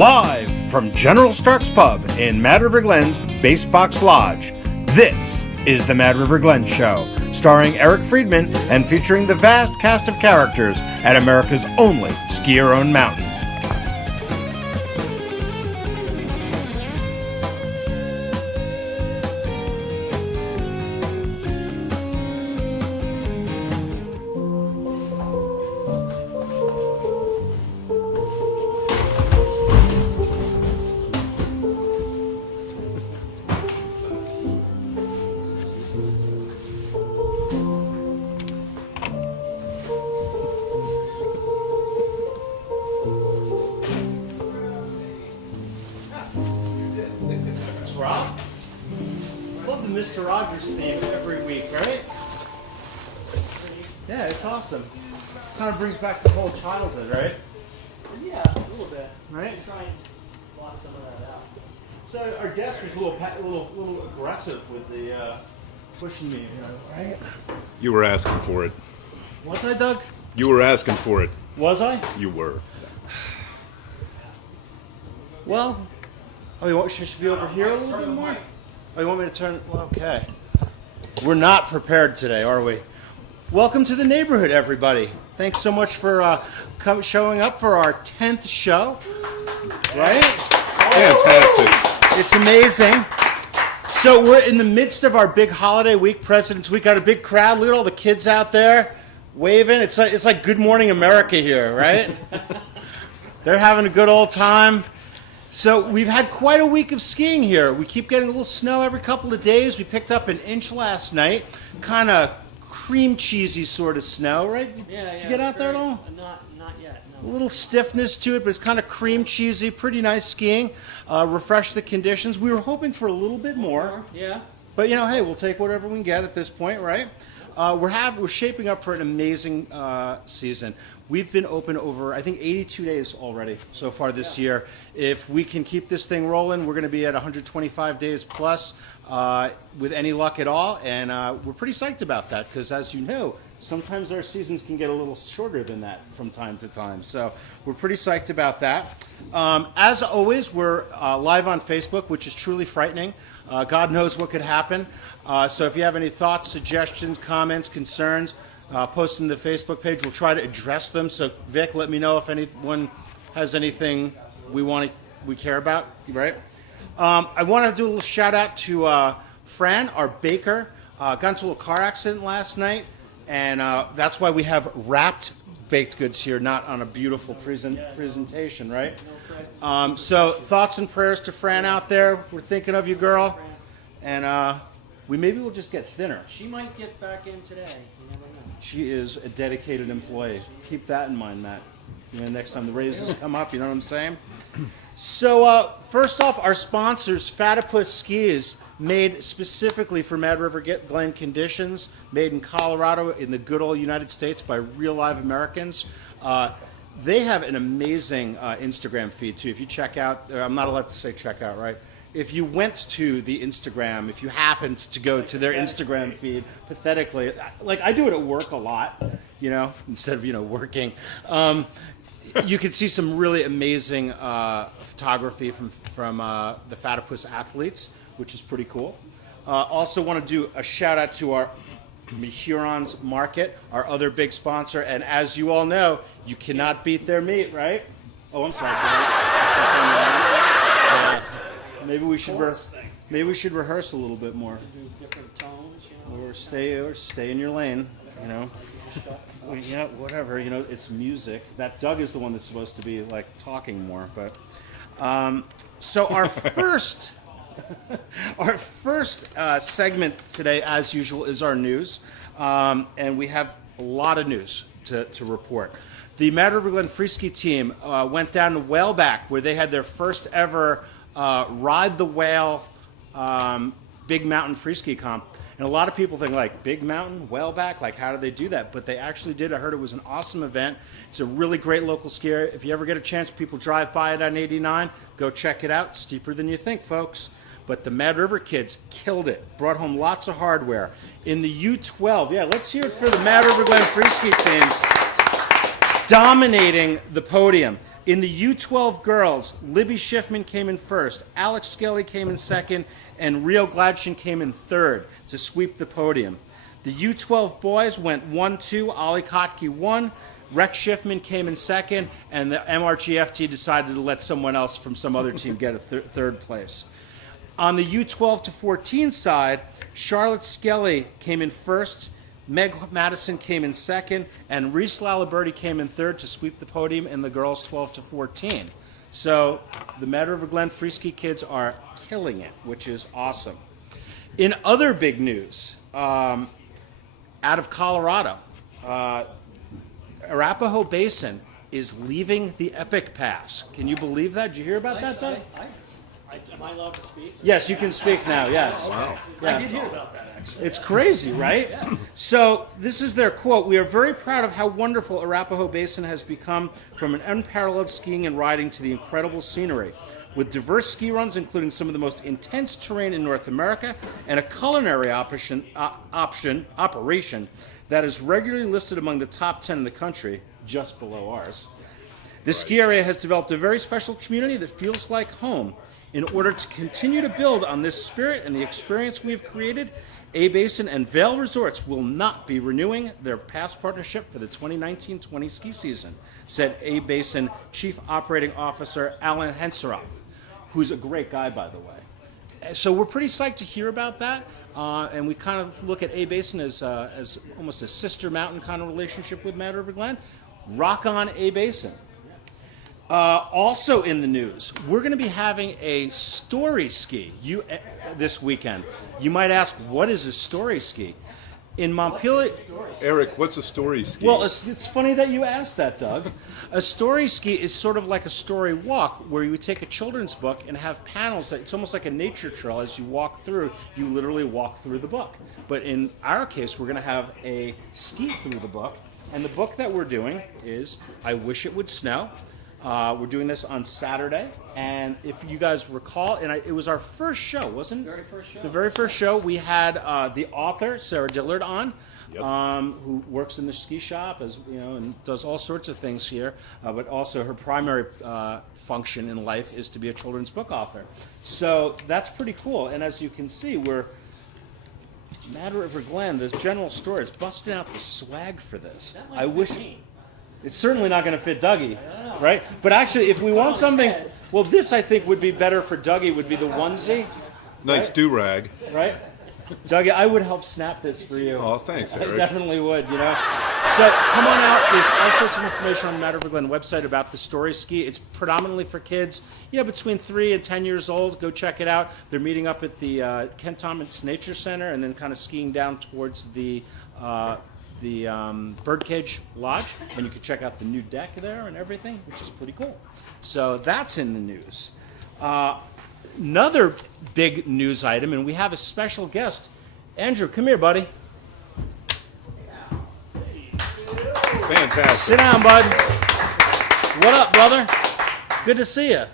Live from General Stark's Pub in Mad River Glen's Basebox Lodge, this is the Mad River Glen Show, starring Eric Friedman and featuring the vast cast of characters at America's only ski-your-own mountain. Rob? I love the Mr. Rogers theme every week, right? Yeah, it's awesome. Kind of brings back the whole childhood, right? Yeah, a little bit. Right? Try and block some of that out. So our guest was a little aggressive with the pushing me, right? You were asking for it. Was I, Doug? You were asking for it. Was I? You were. Well, should be over here a little bit more? Oh, you want me to turn? Well, okay. We're not prepared today, are we? Welcome to the neighborhood, everybody. Thanks so much for showing up for our 10th show. Right? Fantastic. It's amazing. So we're in the midst of our big holiday week, President's Week. Got a big crowd. Look at all the kids out there waving. It's like Good Morning America here, right? They're having a good old time. So we've had quite a week of skiing here. We keep getting a little snow every couple of days. We picked up an inch last night. Kind of cream cheesy sort of snow, right? Yeah. Did you get out there at all? Not yet, A no. little stiffness to it, but it's kind of cream cheesy. Pretty nice skiing. Refresh the conditions. We were hoping for a little bit more. Yeah. But, hey, we'll take whatever we can get at this point, right? We're shaping up for an amazing season. We've been open over, I think, 82 days already so far this year. If we can keep this thing rolling, we're going to be at 125 days plus with any luck at all. And we're pretty psyched about that because, as you know, sometimes our seasons can get a little shorter than that from time to time. So we're pretty psyched about that. As always, we're live on Facebook, which is truly frightening. God knows what could happen. So if you have any thoughts, suggestions, comments, concerns, post them to the Facebook page. We'll try to address them. So Vic, let me know if anyone has anything we care about, right? I want to do a little shout out to Fran, our baker. Got into a little car accident last night, and that's why we have wrapped baked goods here, not on a beautiful presentation, right? So thoughts and prayers to Fran out there. We're thinking of you, girl. And maybe we'll just get thinner. She might get back in today. You never know. She is a dedicated employee. Keep that in mind, Matt. Next time the raises come up, you know what I'm saying? So first off, our sponsors, Fatipus Skis, made specifically for Mad River Glen conditions, made in Colorado in the good old United States by real live Americans. They have an amazing Instagram feed, too. If you check out, I'm not allowed to say check out, right? If you went to the Instagram, if you happened to go to their Instagram feed, pathetically, like I do it at work a lot, instead of, working. You can see some really amazing photography from the Fatipus athletes, which is pretty cool. Also want to do a shout out to our Hurons Market, our other big sponsor. And as you all know, you cannot beat their meat, right? Oh, I'm sorry. Maybe we should rehearse a little bit more. Do different tones, Or stay in your lane, Well, yeah, whatever. It's music. That Doug is the one that's supposed to be like talking more. But so our first segment today, as usual, is our news, and we have a lot of news to report. The Mad River Glen free ski team went down to Whaleback, where they had their first ever Ride the Whale Big Mountain free ski comp. And a lot of people think, like, Big Mountain, Whaleback, like, how did they do that? But they actually did. I heard it was an awesome event. It's a really great local skier. If you ever get a chance, people drive by it on 89, go check it out. Steeper than you think, folks. But the Mad River kids killed it. Brought home lots of hardware. In the U12, yeah, let's hear it for the Mad River Glen free ski team. Dominating the podium. In the U12 girls, Libby Schiffman came in first, Alex Skelly came in second, and Rio Gladchen came in third to sweep the podium. The U12 boys went 1-2, Ollie Kotke won, Rex Schiffman came in second, and the MRGFT decided to let someone else from some other team get a third place. On the U12 to 14 side, Charlotte Skelly came in first, Meg Madison came in second, and Reese Laliberti came in third to sweep the podium in the girls 12 to 14. So the Mad River Glen free ski kids are killing it, which is awesome. In other big news, out of Colorado, Arapahoe Basin is leaving the Epic Pass. Can you believe that? Did you hear about that, Doug? Am I allowed to speak? Yes, you can speak now, yes. Wow. I did hear about that, actually. It's crazy, right? Yeah. So this is their quote. "We are very proud of how wonderful Arapahoe Basin has become, from an unparalleled skiing and riding to the incredible scenery. With diverse ski runs, including some of the most intense terrain in North America, and a culinary operation that is regularly listed among the top 10 in the country, just below ours. The ski area has developed a very special community that feels like home. In order to continue to build on this spirit and the experience we have created, A-Basin and Vail Resorts will not be renewing their past partnership for the 2019-20 ski season," said A-Basin Chief Operating Officer Alan Henseroff, who's a great guy, by the way. So we're pretty psyched to hear about that, and we kind of look at A-Basin as almost a sister mountain kind of relationship with Mad River Glen. Rock on A-Basin. Also in the news, we're going to be having a story ski this weekend. You might ask, what is a story ski? In Montpelier... Eric, what's a story ski? Well, it's funny that you asked that, Doug. A story ski is sort of like a story walk, where you would take a children's book and have panels that it's almost like a nature trail. As you walk through, you literally walk through the book. But in our case, we're going to have a ski through the book. And the book that we're doing is I Wish It Would Snow. We're doing this on Saturday, and if you guys recall, it was our first show, wasn't it? Very first show. The very first show, we had the author, Sarah Lillard, on, Yep. who works in the ski shop, as you know, and does all sorts of things here, but also her primary function in life is to be a children's book author. So that's pretty cool, and as you can see, we're Mad River Glen, the general store, is busting out the swag for this. That might fit me. It's certainly not going to fit Dougie, right? But actually, if we want something, well, this I think would be better for Dougie, would be the onesie, Nice right? do-rag. Right? Dougie, I would help snap this for you. Oh, thanks, I Eric. definitely would, you know. So come on out. There's all sorts of information on the Mad River Glen website about the story ski. It's predominantly for kids, between 3 and 10 years old. Go check it out. They're meeting up at the Kent Thomas Nature Center and then kind of skiing down towards the Birdcage Lodge, and you can check out the new deck there and everything, which is pretty cool. So that's in the news. Another big news item, and we have a special guest. Andrew, come here, buddy. Fantastic. Sit down, bud. What up, brother? Good to see you.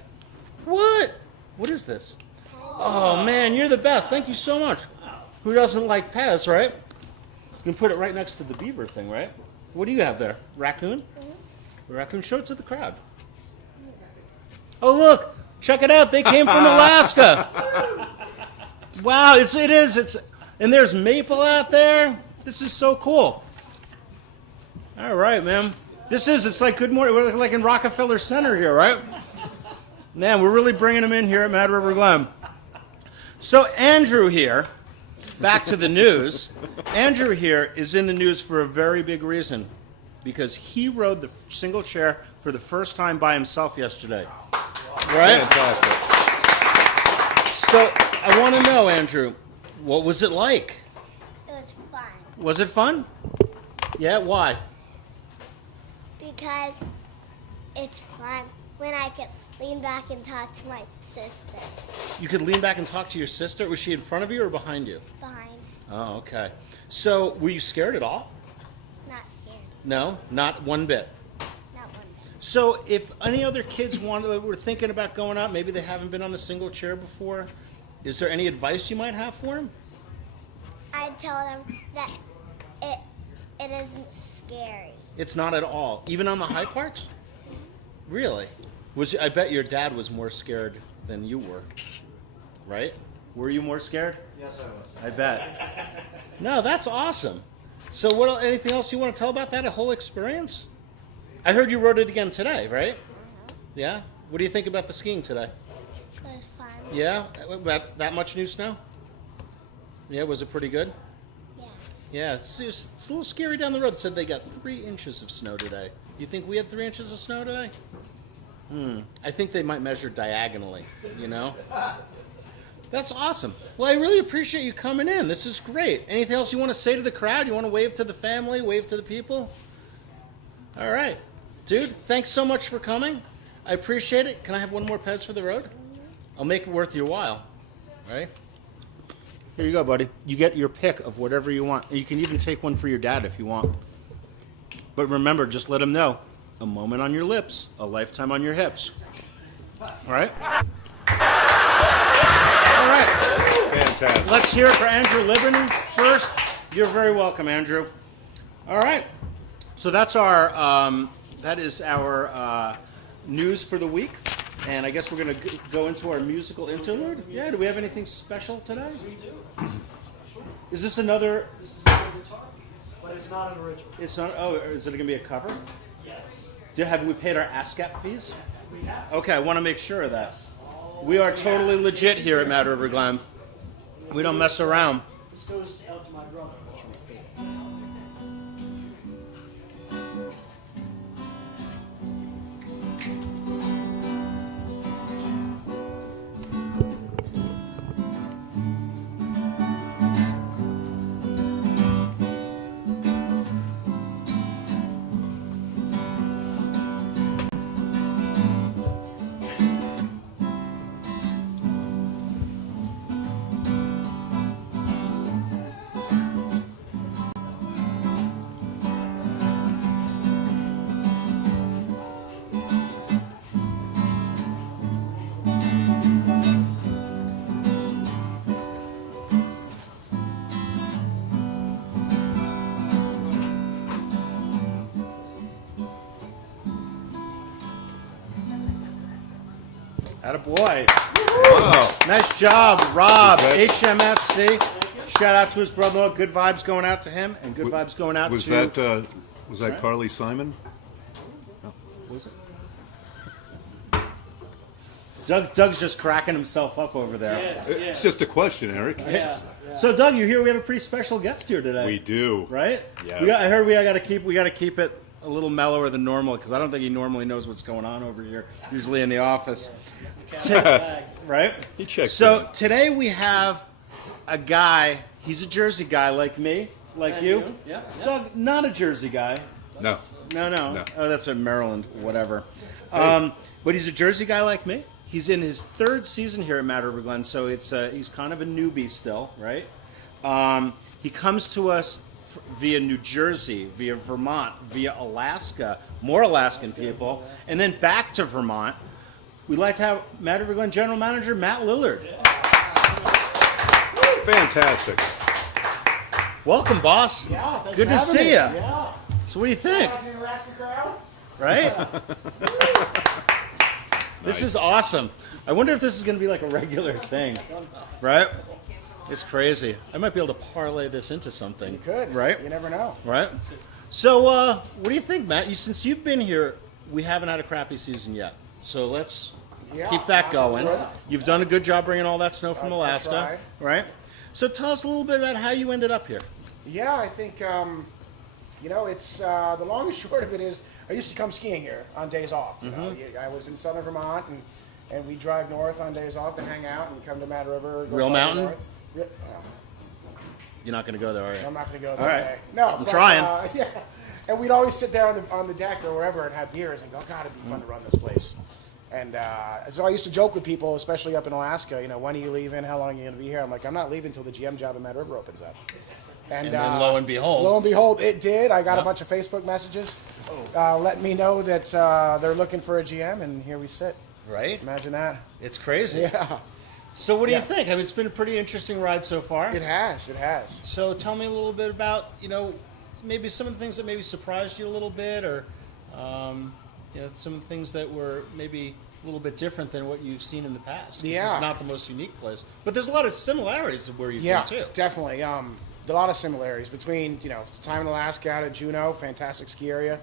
What? What is this? Oh, man, you're the best. Thank you so much. Who doesn't like Pez, right? You can put it right next to the beaver thing, right? What do you have there? Raccoon? Mm-hmm. Raccoon, show it to the crowd. Oh, look. Check it out. They came from Alaska. Wow, it is. And there's maple out there. This is so cool. All right, man. It's like good morning. We're like in Rockefeller Center here, right? Man, we're really bringing them in here at Mad River Glen. So Andrew here, back to the news. Andrew here is in the news for a very big reason, because he rode the single chair for the first time by himself yesterday. Right? Fantastic. So I want to know, Andrew, what was it like? It was fun Was it fun? Yeah, why? because it's fun when I could lean back and talk to my sister You could lean back and talk to your sister. Was she in front of you or behind you? behind. Oh, okay. So were you scared at all? Not scared. No, not one bit. Not one. So if any other kids were thinking about going out, maybe they haven't been on the single chair before, is there any advice you might have for them? I'd tell them that it isn't scary. It's not at all. Even on the high parts? Really? I bet your dad was more scared than you were, right? Were you more scared? Yes, I was. I bet. No, that's awesome. So anything else you want to tell about that whole experience? I heard you rode it again today, right? Yeah? What do you think about the skiing today? It was fun. Yeah? About that much new snow? Yeah, was it pretty good? Yeah. Yeah, it's a little scary down the road. It said they got 3 inches of snow today. You think we had 3 inches of snow today? I think they might measure diagonally, you know? That's awesome. Well, I really appreciate you coming in. This is great. Anything else you want to say to the crowd? You want to wave to the family, wave to the people? All right. Dude, thanks so much for coming. I appreciate it. Can I have one more Pez for the road? I'll make it worth your while. All right? Here you go, buddy. You get your pick of whatever you want. You can even take one for your dad if you want. But remember, just let him know. A moment on your lips, a lifetime on your hips. All right? All right. Fantastic. Let's hear it for Andrew Liberty first. You're very welcome, Andrew. All right. So that is our news for the week. And I guess we're going to go into our musical interlude. Yeah, do we have anything special today? We do. Is this another... This is not a guitar piece, but it's not an original. It's not... Oh, is it going to be a cover? Yes. Have we paid our ASCAP fees? We have. Okay, I want to make sure of that. We are totally legit here at Mad River Glen. We don't mess around. This goes out to my brother. Attaboy. Wow. Nice job, Rob. Was HMFC. Shout out to his brother. Good vibes going out to him, and good vibes going out Was to... that Carly Simon? Was it? Doug's just cracking himself up over there. Yes, It's yes. just a question, Eric. Yeah. So, Doug, you hear we have a pretty special guest here today. We do. Right? Yes. I heard we got to keep it a little mellower than normal because I don't think he normally knows what's going on over here. Usually in the office, right? He checks So in. today we have a guy. He's a Jersey guy like me, like And you. you. Yeah, yeah. Doug, not a Jersey guy. No. No. Oh, that's in Maryland, whatever. Hey. But he's a Jersey guy like me. He's in his 3rd season here at Mad River Glen, so he's kind of a newbie still, right? He comes to us via New Jersey, via Vermont, via Alaska, more Alaskan people, and then back to Vermont. We'd like to have Mad River Glen General Manager Matt Lillard. Fantastic. Welcome, boss. Yeah, thanks Good for to having see me. you. Yeah. So what do you think? Shout out to the Alaskan crowd. Right? This Nice. is awesome. I wonder if this is going to be like a regular thing, right? It's crazy. I might be able to parlay this into something. You could. Right? You never know. Right? So, what do you think, Matt? Since you've been here, we haven't had a crappy season yet. So let's Yeah, keep that going. good. You've done a good job bringing all that snow from I Alaska, tried. right? So tell us a little bit about how you ended up here. Yeah, I think, it's the long and short of it is I used to come skiing here on days off. You know, I was in southern Vermont, and we drive north on days off to hang out and come to Mad River. Go Real farther Mountain? north. You're not going to go there, are you? I'm not going to go All that right. way. No, I'm but, trying. Yeah, and we'd always sit there on the deck or wherever and have beers and go, God, it'd be fun to run this place. And so I used to joke with people, especially up in Alaska, when are you leaving? How long are you going to be here? I'm like, I'm not leaving until the GM job at Mad River opens up. And then lo and behold. it did. I got a bunch of Facebook messages letting me know that they're looking for a GM, and here we sit. Right? Imagine that. It's crazy. Yeah, So what do you Yeah. think? I mean, it's been a pretty interesting ride so far. it has. It has. So tell me a little bit about, maybe some of the things that maybe surprised you a little bit, or, some things that were maybe a little bit different than what you've seen in the past. Yeah. It's not the most unique place, but there's a lot of similarities of where you've Yeah, been too. definitely. A lot of similarities between time in Alaska out at Juneau, fantastic ski area.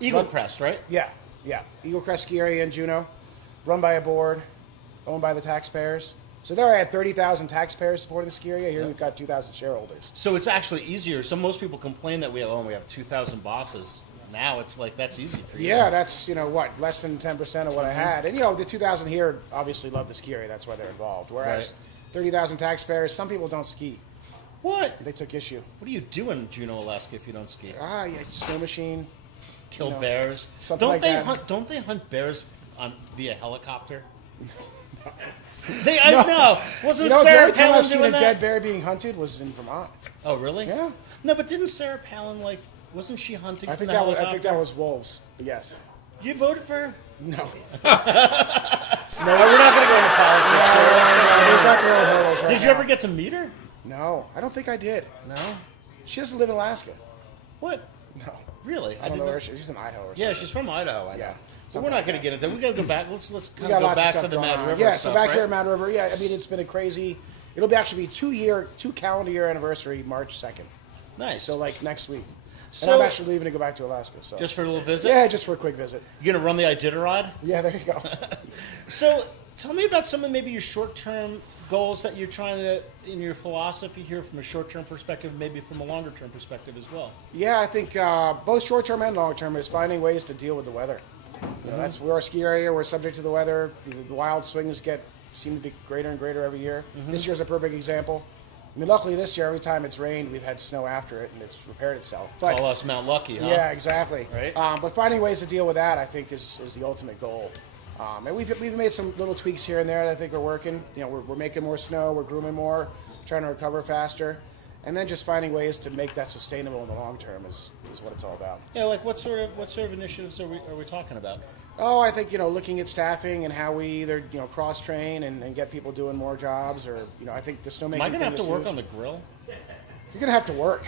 Eagle Crest, right? Yeah. Eagle Crest ski area in Juneau, run by a board, owned by the taxpayers. So there I had 30,000 taxpayers supporting the ski area. Here we've got 2,000 shareholders. So it's actually easier. So most people complain that we have 2,000 bosses. Now it's like that's easy for you. Yeah, that's less than 10% of what I had. And the 2,000 here obviously love the ski area. That's why they're involved. Whereas 30,000 taxpayers, some people don't ski. What? They took issue. What do you do in Juneau, Alaska, if you don't ski? Yeah, snow machine. Kill bears. Something like that. Don't they hunt bears via helicopter? I know. Wasn't the Sarah only time I've Palin seen a doing that? dead bear being hunted was in Vermont. Oh, really? Yeah. No, but didn't Sarah Palin wasn't she hunting I from think the that was, helicopter? I think that was wolves. But yes. You voted for her? No. No, we're not going to go into politics. They've got their own hurdles right Did you now. ever get to meet her? No, I don't think I did. No. She doesn't live in Alaska. What? No. Really? I don't know where she is. She's in Idaho or something. Yeah, she's from Idaho. I know. Yeah, So we're something not like going to that. get into that. We got to go back. Let's We kind got of go lots of back stuff to the going Mad on. River. Yeah, stuff, so back right? here at Mad River, I mean, it's been a crazy. It'll actually be 2 calendar year anniversary, March 2nd. Nice. So next week. So- and I'm actually leaving to go back to Alaska. So Just for a little visit? yeah, just for a quick visit. You're going to run the Iditarod? Yeah, there you go. So tell me about some of maybe your short-term goals that you're trying to, in your philosophy here, from a short-term perspective, maybe from a longer-term perspective as well. Yeah, I think both short-term and long-term is finding ways to deal with the weather. We're a ski area. We're subject to the weather. The wild swings seem to be greater and greater every year. This year's a perfect example. I mean, luckily this year, every time it's rained, we've had snow after it, and it's repaired itself. But Call us Mount Lucky, huh? yeah, exactly. Right. But finding ways to deal with that, I think, is the ultimate goal. And we've made some little tweaks here and there that I think are working. We're making more snow, we're grooming more, trying to recover faster, and then just finding ways to make that sustainable in the long term is what it's all about. Yeah, like what sort of initiatives are we talking about? Oh, I think looking at staffing and how we either cross train and get people doing more jobs, or I think the snowmaking. Am I going to thing have to is work huge. on the grill? You're gonna have to work.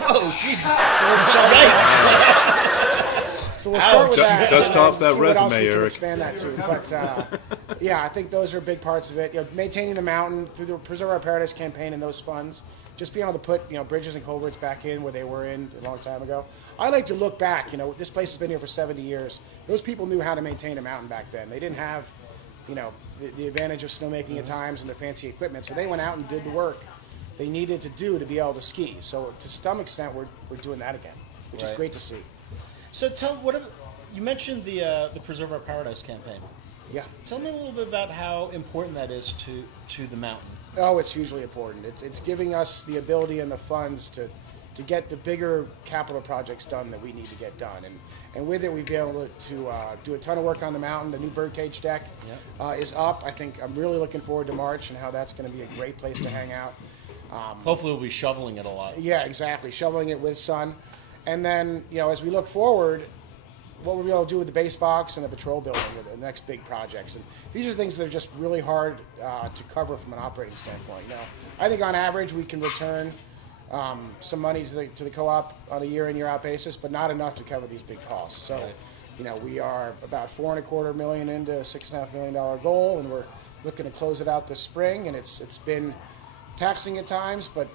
Oh, Jesus! So let's start with that. So we'll start with that. Dust and then off that see what else resume, we can Eric. expand that to. But yeah, I think those are big parts of it. Maintaining the mountain through the Preserve Our Paradise campaign and those funds. Just being able to put bridges and culverts back in where they were in a long time ago. I like to look back. This place has been here for 70 years. Those people knew how to maintain a mountain back then. They didn't have, the advantage of snowmaking at times and the fancy equipment. So they went out and did the work they needed to do to be able to ski. So to some extent, we're doing that again, which is Right. great to see. So you mentioned the Preserve Our Paradise campaign. Yeah. Tell me a little bit about how important that is to the mountain. Oh, it's hugely important. It's giving us the ability and the funds to get the bigger capital projects done that we need to get done. And with it, we've been able to do a ton of work on the mountain. The new birdcage deck is up. I think I'm really looking forward to March and how that's going to be a great place to hang out. Hopefully, we'll be shoveling it a lot. Yeah, exactly. Shoveling it with sun. And then, as we look forward, what we'll be able to do with the base box and the patrol building are the next big projects. And these are things that are just really hard to cover from an operating standpoint. I think on average we can return some money to the co-op on a year in, year out basis, but not enough to cover these big costs. So, we are about $4.25 million into a $6.5 million goal, and we're looking to close it out this spring. And it's been taxing at times, but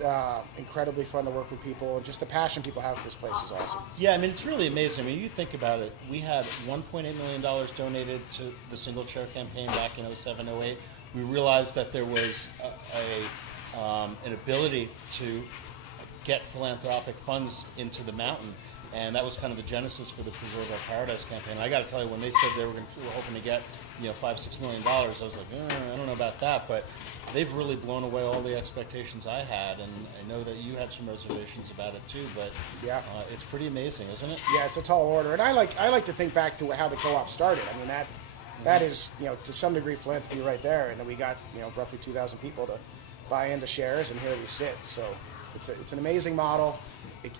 incredibly fun to work with people, and just the passion people have for this place is awesome. Yeah, I mean, it's really amazing. I mean, you think about it, we had $1.8 million donated to the single chair campaign back in 07, 08. We realized that there was an ability to get philanthropic funds into the mountain, and that was kind of the genesis for the Preserve Our Paradise campaign. And I got to tell you, when they said they were hoping to get $5-6 million, I was like, I don't know about that, but they've really blown away all the expectations I had, and I know that you had some reservations about it too. But Yeah. It's pretty amazing, isn't it? Yeah, it's a tall order, and I like to think back to how the co-op started. I mean, that is to some degree philanthropy right there, and then we got roughly 2,000 people to buy into shares, and here we sit. So it's an amazing model.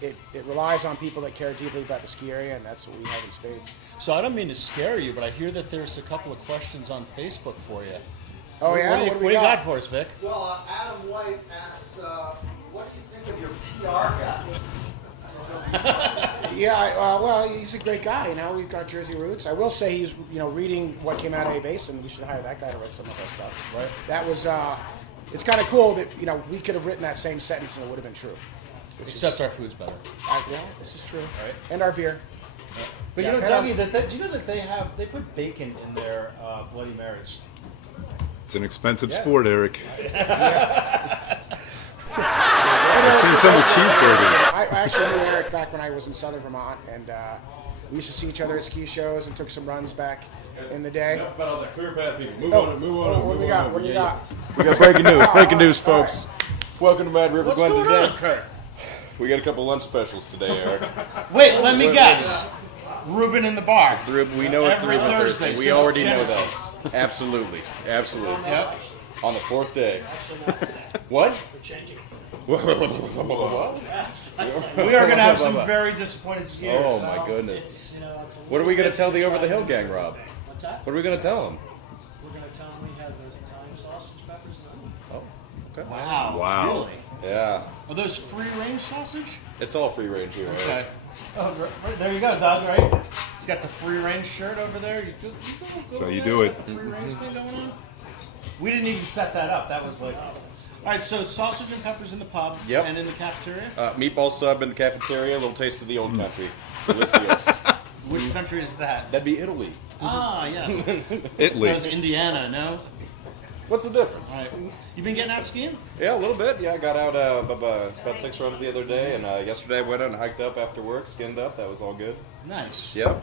It relies on people that care deeply about the ski area, and that's what we have in spades. So I don't mean to scare you, but I hear that there's a couple of questions on Facebook for you. Oh yeah, What do you got for us, Vic? Well, Adam White asks, what do you think of your PR guy? Yeah, well, he's a great guy. You know, we've got Jersey roots. I will say he's, reading what came out of A Basin. We should hire that guy to write some of that stuff. Right. That was, it's kind of cool that, we could have written that same sentence and it would have been true. Except our food's better. Yeah, this is true. Right. And our beer. But Yeah, Dougie, do you know that they put bacon in their Bloody Marys? It's an expensive Yeah. sport, Eric. I've seen some with cheeseburgers. I actually knew Eric back when I was in southern Vermont, and we used to see each other at ski shows and took some runs back in the day. Enough about all that clear path people. Move Oh, on, move on. what do we got? What do we got? We got breaking news. Breaking news, folks. Welcome to Mad River What's Glen going today. on, Kurt? We got a couple lunch specials today, Eric. Wait, let me guess. Reuben in the bar. We know it's Every River Thursday We since already Genesis. know that. Absolutely. Absolutely. Yep. On the fourth day. What? We're changing. What? We are going to have some very disappointed skiers. Oh my goodness. It's, it's a What are we going to tell the little over the hill bit gang, Rob? What's that? What are we going to tell them? We're going to tell them we have those Italian sausage peppers and onions. Oh, okay. Wow. Wow. Really? Yeah. Are those free-range sausage? It's all free range here, Eric. Okay. Oh, right, there you go, Doug, right? He's got the free-range shirt over there. You go So you over do there. it. Got the free-range thing going on? We didn't even set that up. That was like... All right, so sausage and peppers in the pub Yep. and in the cafeteria? Meatball sub in the cafeteria, a little taste of the old country. Delicious. Which country is that? That'd be Italy. Ah, yes. Italy. That was Indiana, no? What's the difference? All right. You been getting out skiing? Yeah, a little bit. Yeah, I got out about 6 runs the other day, and yesterday I went out and hiked up after work, skinned up. That was all good. Nice. Yeah,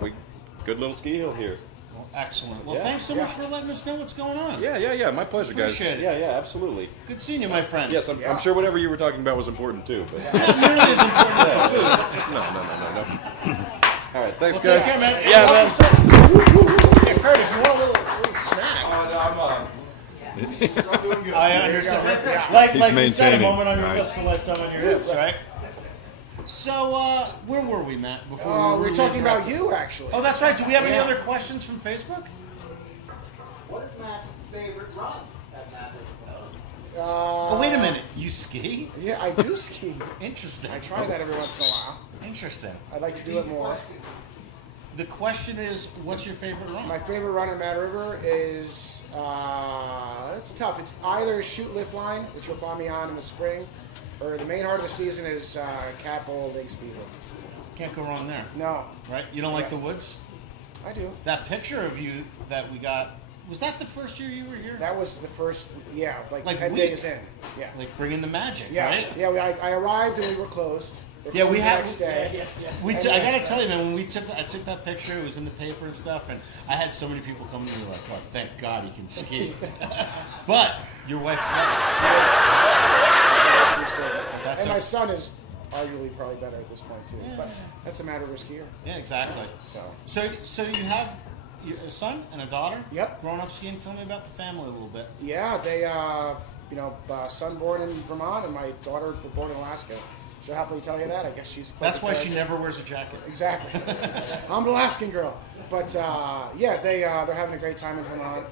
good little ski hill here. Well, excellent. Well, Yeah. thanks so much for letting us know what's going on. Yeah. My pleasure, guys. Appreciate it. Yeah, absolutely. Good seeing you, my friend. Yes, I'm sure whatever you were talking about was important too. But Not nearly as important as the food. no. All right, thanks, Well, guys. take care, man. Yeah, man. Yeah, Kurt, if you want a little snack. I understand. Like you said, a maintaining. moment on your Nice. lips, a lifetime on your hips, right? So, where were we, Matt? Before We were talking about you, actually. Oh, that's right. Do we have any Yeah. other questions from Facebook? What is Matt's favorite run at Mad River Glen? Oh, wait a minute. You ski? Yeah, I do ski. Interesting. I try that every once in a while. Interesting. I'd like to do it more. The question is, what's your favorite run? My favorite run at Mad River is, it's tough. It's either Shoot Lift Line, which you'll find me on in the spring, or the main heart of the season is Cat Bowl Lake Speedway. Can't go wrong there, No, right? You don't like the woods? I do. That picture of you that we got, was that the first year you were here? That was the first, like 10 week. days in. Yeah. Like bringing the magic, Yeah, right? yeah. I arrived and we were closed. They Yeah, we closed the had- next day. I gotta tell you, man, when I took that picture, it was in the paper and stuff, and I had so many people come to me like, "Oh, thank God he can ski." But your wife's better. That's And a- my son is arguably probably better at this point too. But that's a matter of a skier. Yeah, exactly. So So you have a son and a daughter. Yep. Growing up skiing. Tell me about the family a little bit. yeah, they son born in Vermont and my daughter born in Alaska. She'll happily tell you that. I guess she's. That's why she never wears a jacket. Exactly. I'm an Alaskan girl. But yeah, they're having a great time in Vermont.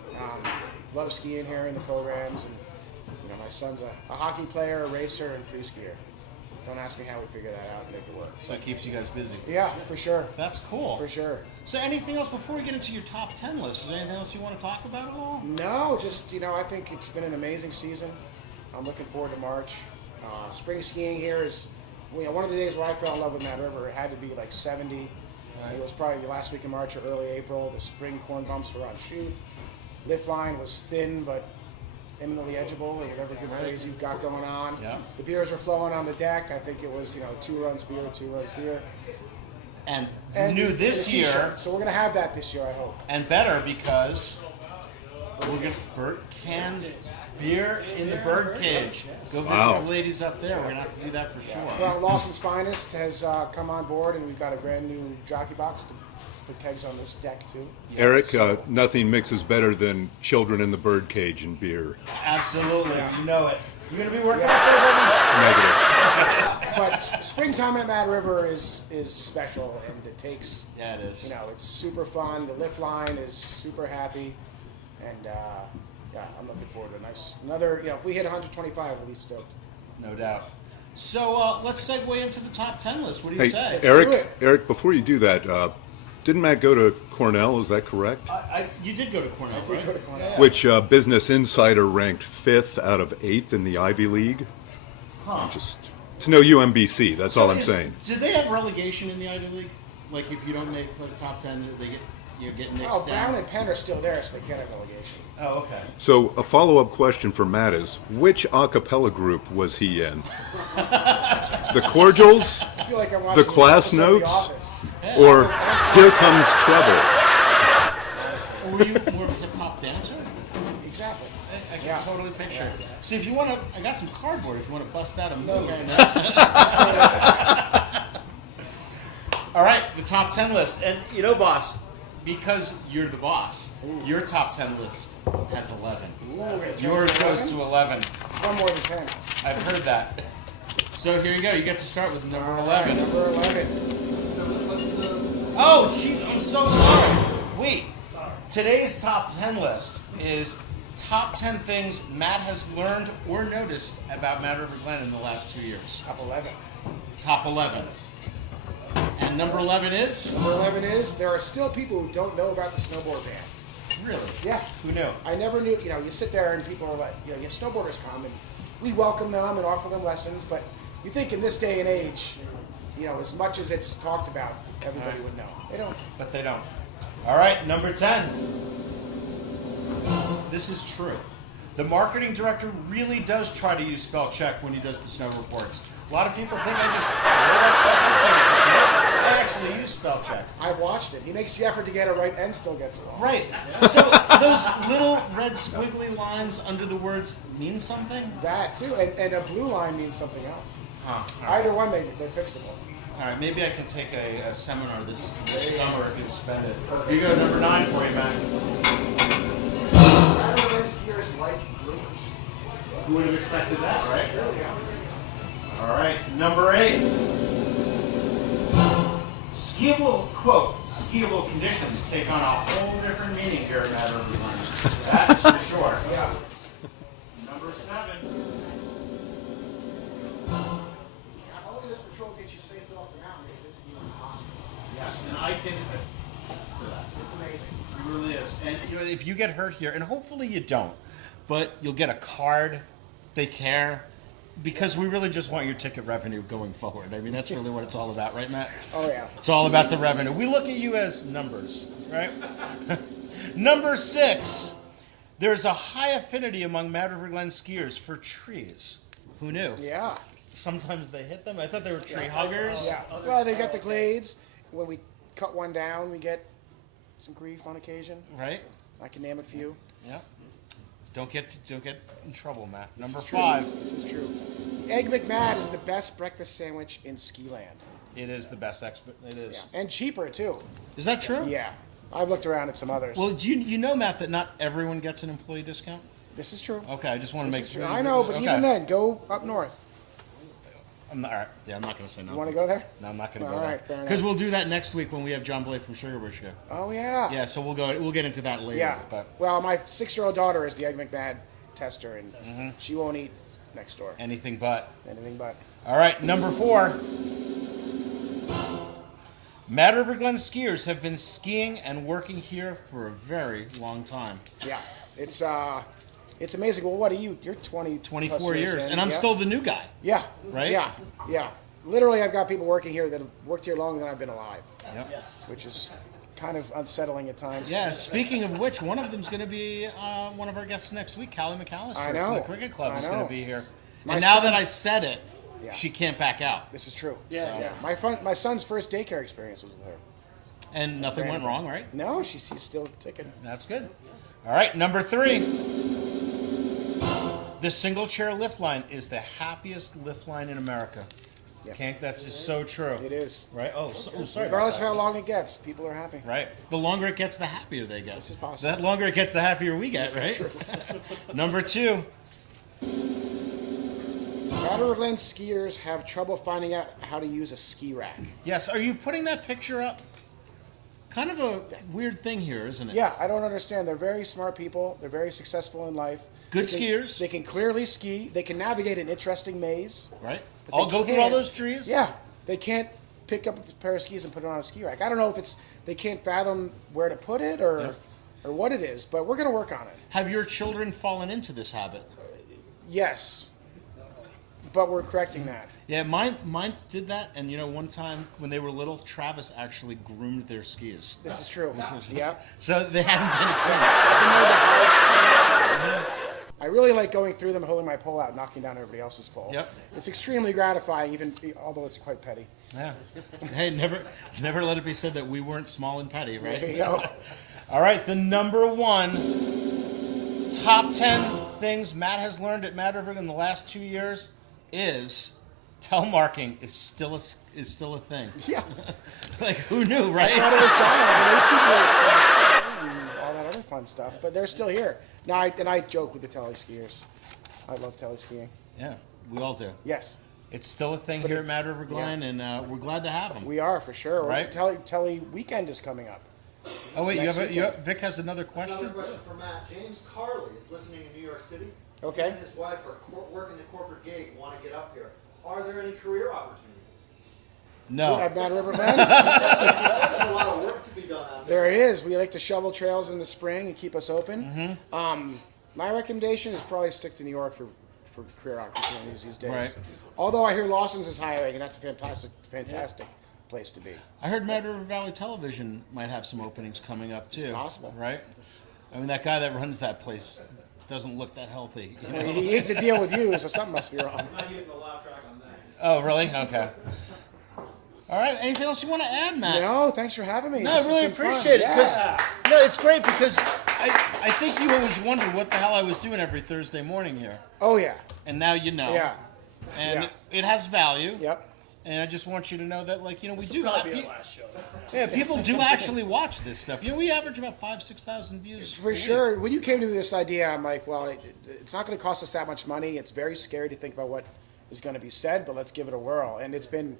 Love skiing here in the programs, and my son's a hockey player, a racer, and free skier. Don't ask me how we figure that out and make it work. So it keeps you guys busy. Yeah, for sure. That's cool. For sure. So anything else before we get into your top 10 list? Is there anything else you want to talk about at all? No, just, I think it's been an amazing season. I'm looking forward to March. Spring skiing here is, one of the days where I fell in love with Mad River. It had to be like 70. It was probably the last week of March or early April. The spring corn bumps were on shoot. Lift line was thin, but eminently edgeable, or whatever good phrase you've got going on. Yeah. The beers were flowing on the deck. I think it was, 2 runs beer. And, And new and this a year, t-shirt. So we're going to have that this year, I hope. and better because we're gonna canned beer in the bird cage. Go visit Wow. the ladies up there. We're gonna have to do that for sure. Well, Lawson's Finest has come on board, and we've got a brand new jockey box to put kegs on this deck, too. Eric, nothing mixes better than children in the birdcage and beer. Absolutely, you know it. You gonna be working up there, baby? Negative. But springtime at Mad River is special, and it takes, Yeah, it is. it's super fun. The lift line is super happy, and yeah, I'm looking forward to another, if we hit 125, we'll be stoked. No doubt. So let's segue into the top 10 list. What do you Hey, say? do Eric, it. Eric, before you do that, didn't Matt go to Cornell? Is that correct? You did go to Cornell, Did right? go to Cornell. Which Business Insider ranked 5th out of 8th in the Ivy League. Huh. It's no UMBC. That's all I'm is- saying. Did they have relegation in the Ivy League? Like if you don't make the top 10, they get nixed Oh, Brown down? and Penn are still there, so they can't have relegation. Oh, okay. So a follow-up question for Matt is, which a cappella group was he in? The Cordials? I feel like I'm watching The Class an episode of The Notes? Office. Or Here Comes Trouble? Or were you more of a hip-hop dancer? Exactly. I can Yeah. totally picture it. So if you want to, I got some cardboard if you want to bust out a move. Okay. All right, the top 10 list. And you know, boss, because you're the boss, your top 10 list has 11. Yours goes to 11. One more than 10. I've heard that. So here you go. You get to start with number 11. Number 11. Oh, I'm so sorry. Wait. Today's top 10 list is top 10 things Matt has learned or noticed about Mad River Glen in the last 2 years. Top 11. Top 11. And number 11 is? Number 11 is there are still people who don't know about the snowboard ban. Really? Yeah. Who knew? I never knew, you sit there and people are like, you snowboarders come and we welcome them and offer them lessons, but you think in this day and age, as much as it's talked about, everybody would know. They don't. But they don't. All right, number 10. This is true. The marketing director really does try to use spell check when he does the snow reports. A lot of people think I just throw that stuff in there. Nope, I actually use spell check. I've watched it. He makes the effort to get it right and still gets it wrong. Right. So those little red squiggly lines under the words mean something? That too. And a blue line means something else. Huh. Either one, they're fixable. All right, maybe I can take a seminar this summer if you spend it. Here you go, number 9 for you, Matt. Mad River Glen skiers like bloomers. Who would have expected that, right? Sure, yeah. All right, number 8. Skiable conditions take on a whole different meaning here at Mad River Glen. That's for sure. Yeah. Number 7. Not only does patrol get you safely off the mountain, it doesn't even possible. Yeah, and I can attest to that. It's amazing. It really is. And if you get hurt here, and hopefully you don't, but you'll get a card. They care. Because we really just want your ticket revenue going forward. I mean, that's really what it's all about, right, Matt? Oh, yeah. It's all about the revenue. We look at you as numbers, right? Number 6. There's a high affinity among Mad River Glen skiers for trees. Who knew? Yeah. Sometimes they hit them. I thought they were tree huggers. Yeah. Well, they got the glades. When we cut one down, we get some grief on occasion. Right? I can name a few. Yeah. Don't get in trouble, Matt. Number This is true. 5. This is true. Egg McMad is the best breakfast sandwich in ski land. It is the best expert. It is. Yeah. And cheaper, too. Is that true? Yeah. I've looked around at some others. Well, do you know, Matt, that not everyone gets an employee discount? This is true. Okay, I just want to This make is sure. true. I know, but Okay. even then, go up north. I'm not, all right. Yeah, I'm not going to say no. You want to go there? No, I'm not going to All go right, fair there. enough. Because we'll do that next week when we have John Blake from Sugar Bush here. Oh, yeah. Yeah, so we'll get into that later. Yeah. But Well, my 6-year-old daughter is the Egg McMad tester, and she won't eat next door. anything but. Anything but. All right, number 4. Mad River Glen skiers have been skiing and working here for a very long time. Yeah. It's amazing. Well, what are you? You're 20. 24 plus years, in. and I'm Yeah. still the new guy. Yeah. Right? Yeah. Yeah. Literally, I've got people working here that have worked here longer than I've been alive, Yep. which is kind of unsettling at times. Yeah, speaking of which, one of them's going to be one of our guests next week, Callie McAllister I from know. the Cricket Club I is going know. to be here. My And now son- that I said it, Yeah. she can't back out. This is true. Yeah. Yeah. My son's first daycare experience was with her. And nothing went wrong, right? No, he's still ticking. That's good. All right, number 3. The single chair lift line is the happiest lift line in America. Yeah. That's just so true. It is. Right? Oh, sorry. about Regardless of that. how long it gets, people are happy. Right. The longer it gets, the happier they get. This is possible. The longer it gets, the happier we get, This right? is true. Number 2. Mad River Glen skiers have trouble finding out how to use a ski rack. Yes. Are you putting that picture up? Kind of a weird thing here, isn't it? Yeah, I don't understand. They're very smart people. They're very successful in life. Good They can- skiers. They can clearly ski. They can navigate an interesting maze. Right? I'll go through all those trees? Yeah, they can't pick up a pair of skis and put it on a ski rack. I don't know if it's they can't fathom where to put it or what it is, but we're going to work on it. Have your children fallen into this habit? Yes, but we're correcting that. Yeah, mine did that, and one time when they were little, Travis actually groomed their skis. This is true. Yeah. So they haven't done it since. I know the hard skis. I really like going through them, holding my pole out, knocking down everybody else's pole. Yep. It's extremely gratifying, even although it's quite petty. Yeah. Hey, never let it be said that we weren't small and petty, right? There you go. All right, the number one top 10 things Matt has learned at Mad River in the last 2 years is telemarking is still a thing. Yeah. Like, who knew, right? I thought it was dying. I mean, AT and all that other fun stuff, but they're still here. Now, I joke with the teleskiers. I love teleskiing. Yeah, we all do. Yes, It's still a thing here at Mad River Glen, and we're glad to have them. we are for sure. Right. Tele weekend is coming up. Oh wait, Next Vic has another question. Another question for Matt. James Carley is listening in New York City. Okay. He and his wife are working the corporate gig, want to get up here. Are there any career opportunities? No. At Mad River Glen, There's a lot of work to be done out there. there it is. We like to shovel trails in the spring and keep us open. Mm-hmm. My recommendation is probably stick to New York for career opportunities these days. Right. Although I hear Lawson's is hiring, and that's a fantastic place to be. I heard Mad River Valley Television might have some openings coming up too. It's possible. Right? I mean, that guy that runs that place doesn't look that healthy. You know? He had to deal with you, so something must be wrong. Not using the laugh track on that. Oh, really? Okay. All right. Anything else you want to add, Matt? No, thanks for having me. No, This I has really been fun. appreciate it because Yeah. it's great because I think you always wondered what the hell I was doing every Thursday morning here, Oh yeah. and now you know. Yeah. And Yeah. it has value. Yep. And I just want you to know that, like, we This do. will probably be our last show. Yeah, people do actually watch this stuff. We average about 5,000-6,000 views. a For week. sure. When you came to me with this idea, I'm like, well, it's not going to cost us that much money. It's very scary to think about what is going to be said, but let's give it a whirl. And it's been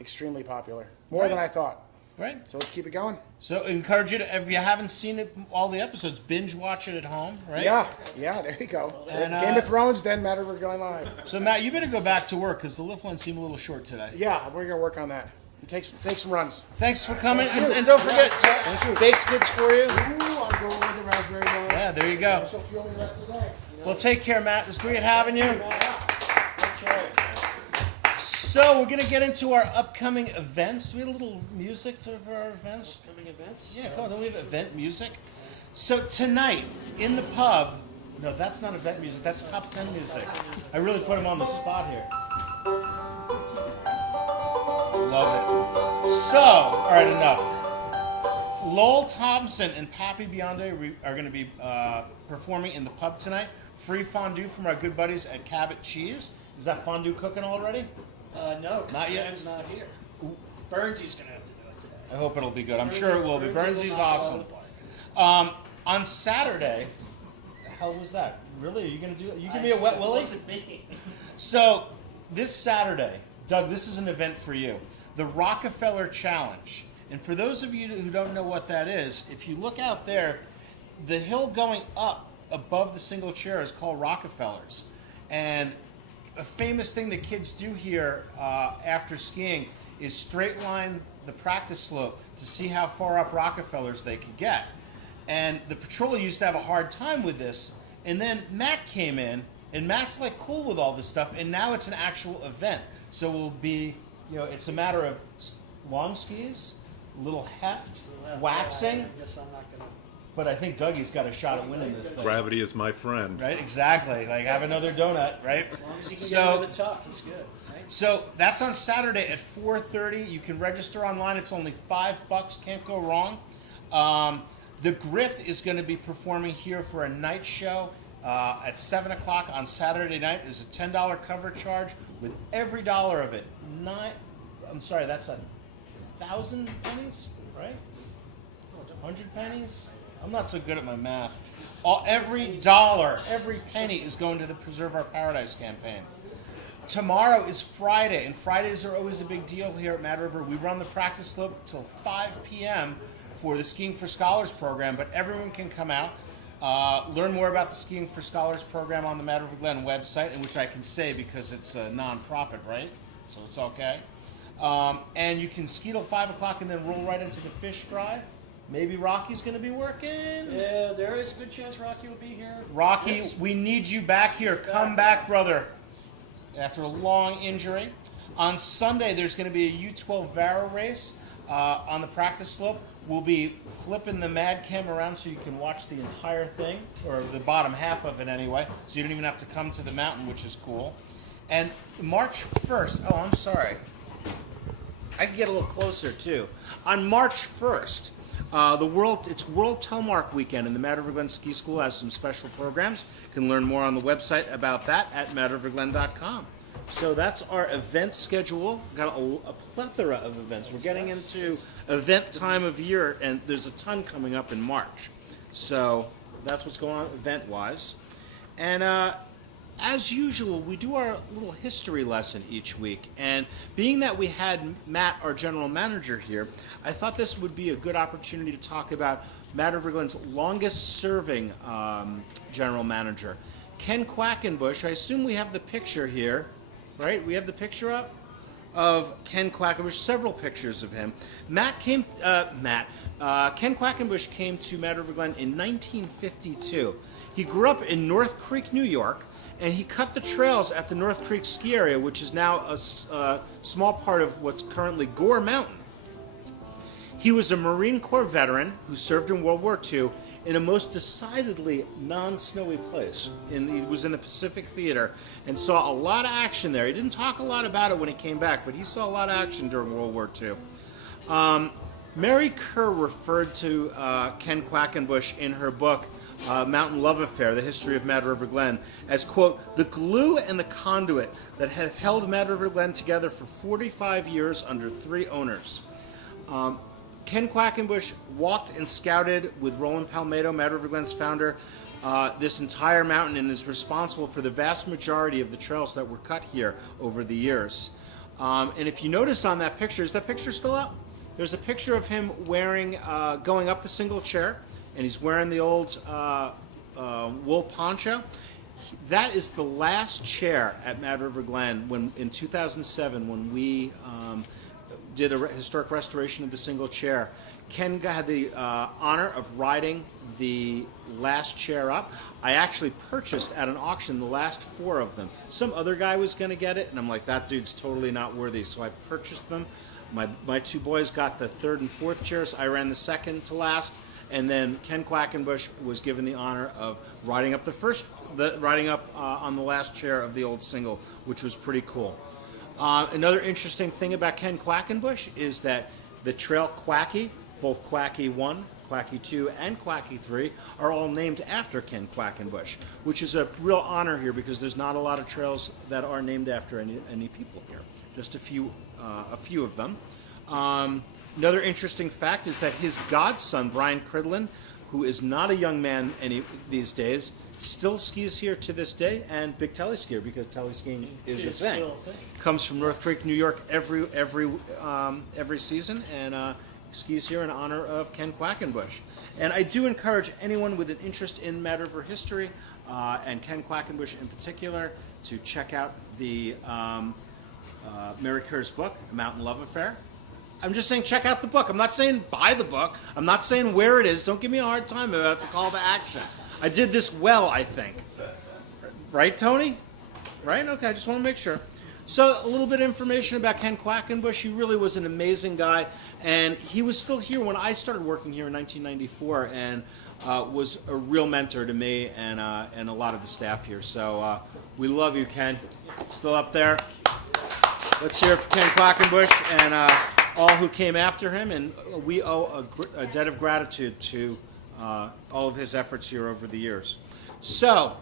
extremely popular, more than I thought. Right. So let's keep it going. So I encourage you to, if you haven't seen it, all the episodes, binge watch it at home, right? Yeah. There you go. And, Game of Thrones, then Mad River Glen live. So Matt, you better go back to work because the lift line seemed a little short today. Yeah, we're going to work on that. Take some runs. Thanks for coming, and don't forget, baked goods for you. Ooh, I'm going with the raspberry bun. Yeah, there you go. So fueling the rest of the day. Well, take care, Matt. It was great having you. So we're going to get into our upcoming events. We had a little music for our events. Coming events? Yeah, come on. Don't we have event music? So tonight, in the pub, no, that's not event music. That's top 10 music. I really put him on the spot here. Love it. So, all right, enough. Lowell Thompson and Pappy Bionde are going to be performing in the pub tonight. Free fondue from our good buddies at Cabot Cheese. Is that fondue cooking already? No, Not yet? Stan's not here. Burnsy's going to have to do it today. I hope it'll be good. I'm sure it will be. Burnsy's Burnsy's will knock it awesome. out of the park. On Saturday, the hell was that? Really? Are you going to do that? You give me a wet willy? It wasn't me. So, this Saturday, Doug, this is an event for you. The Rockefeller Challenge. And for those of you who don't know what that is, if you look out there, the hill going up above the single chair is called Rockefeller's. And a famous thing that kids do here after skiing is straight line the practice slope to see how far up Rockefeller's they could get. And the patroller used to have a hard time with this. And then Matt came in, and Matt's like cool with all this stuff, and now it's an actual event. So we'll be, it's a matter of long skis, a little heft, waxing. I guess I'm not going to. But I think Dougie's got a shot at winning this thing. Gravity is my friend. Right, exactly. Like, have another donut, right? As long as he can get into the tuck, he's good. Right? So that's on Saturday at 4:30. You can register online. It's only $5. Can't go wrong. The Grift is going to be performing here for a night show at 7 o'clock on Saturday night. There's a $10 cover charge with every dollar of it. That's 1,000 pennies, right? 100 pennies? I'm not so good at my math. Every dollar, every penny is going to the Preserve Our Paradise campaign. Tomorrow is Friday, and Fridays are always a big deal here at Mad River. We run the practice slope till 5 p.m. for the Skiing for Scholars program, but everyone can come out. Learn more about the Skiing for Scholars program on the Mad River Glen website, in which I can say because it's a non-profit, right? So it's okay. And you can ski till 5 o'clock and then roll right into the fish fry. Maybe Rocky's going to be working. Yeah, there is a good chance Rocky will be here. Rocky, Yes. we need you back here. Come back, brother. After a long injury. On Sunday, there's going to be a U12 Varo race on the practice slope. We'll be flipping the Mad Cam around so you can watch the entire thing, or the bottom half of it anyway, so you don't even have to come to the mountain, which is cool. And March 1st, oh, I'm sorry. I can get a little closer, too. On March 1st, it's World Telemark Weekend, and the Mad River Glen Ski School has some special programs. You can learn more on the website about that at madriverglen.com. So that's our event schedule. Got a plethora of events. We're getting into event time of year, and there's a ton coming up in March. So that's what's going on event-wise. And as usual, we do our little history lesson each week. And being that we had Matt, our general manager, here, I thought this would be a good opportunity to talk about Mad River Glen's longest-serving general manager, Ken Quackenbush. I assume we have the picture here. Right, we have the picture up of Ken Quackenbush. Several pictures of him. Ken Quackenbush came to Mad River Glen in 1952. He grew up in North Creek, New York, and he cut the trails at the North Creek ski area, which is now a small part of what's currently Gore Mountain. He was a Marine Corps veteran who served in World War II in a most decidedly non-snowy place. He was in the Pacific Theater and saw a lot of action there. He didn't talk a lot about it when he came back, but he saw a lot of action during World War II. Mary Kerr referred to Ken Quackenbush in her book, Mountain Love Affair, The History of Mad River Glen, as, quote, the glue and the conduit that have held Mad River Glen together for 45 years under 3 owners. Ken Quackenbush walked and scouted with Roland Palmetto, Mad River Glen's founder, this entire mountain, and is responsible for the vast majority of the trails that were cut here over the years. And if you notice on that picture, is that picture still up? There's a picture of him going up the single chair, and he's wearing the old wool poncho. That is the last chair at Mad River Glen in 2007 when we did a historic restoration of the single chair. Ken had the honor of riding the last chair up. I actually purchased at an auction the last 4 of them. Some other guy was going to get it, and I'm like, that dude's totally not worthy. So I purchased them. My 2 boys got the 3rd and 4th chairs. I ran the second to last, and then Ken Quackenbush was given the honor of riding up on the last chair of the old single, which was pretty cool. Another interesting thing about Ken Quackenbush is that the trail Quacky, both Quacky 1, Quacky 2, and Quacky 3, are all named after Ken Quackenbush, which is a real honor here because there's not a lot of trails that are named after any people here. Just a few of them. Another interesting fact is that his godson, Brian Cridlin, who is not a young man these days, still skis here to this day, and big telly skier because telly skiing is a thing. Still a thing. Comes from North Creek, New York every season, and skis here in honor of Ken Quackenbush. And I do encourage anyone with an interest in Mad River history and Ken Quackenbush in particular to check out the Mary Kerr's book, Mountain Love Affair. I'm just saying check out the book. I'm not saying buy the book. I'm not saying where it is. Don't give me a hard time about the call to action. I did this well, I think. Right, Tony? Right? Okay, I just want to make sure. So a little bit of information about Ken Quackenbush. He really was an amazing guy, and he was still here when I started working here in 1994, and was a real mentor to me and a lot of the staff here. So we love you, Ken. Still up there. Let's hear it for Ken Quackenbush and all who came after him, and we owe a debt of gratitude to all of his efforts here over the years. So,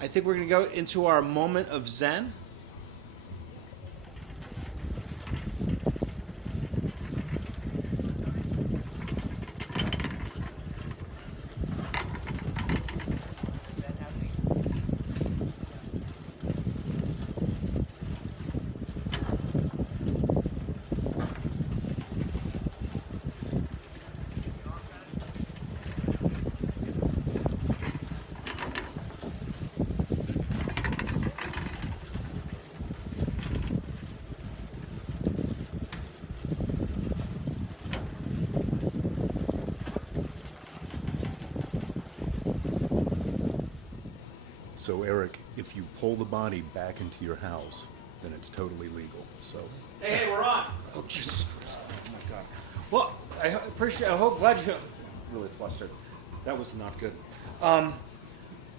I think we're going to go into our moment of Zen. So, Eric, if you pull the body back into your house, then it's totally legal. So, Hey, we're on. Oh, Jesus Christ. Oh, my God. Well, glad you, really flustered. That was not good.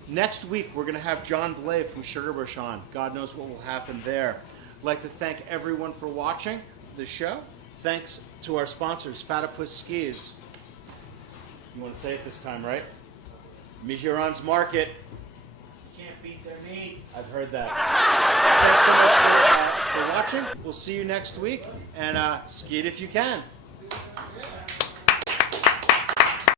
Next week, we're going to have John Blay from Sugarbush on. God knows what will happen there. I'd like to thank everyone for watching the show. Thanks to our sponsors, Fatapus Skis. You want to say it this time, right? Mihuron's Market. Can't beat their meat. I've heard that. Thanks so much for watching. We'll see you next week, and ski it if you can.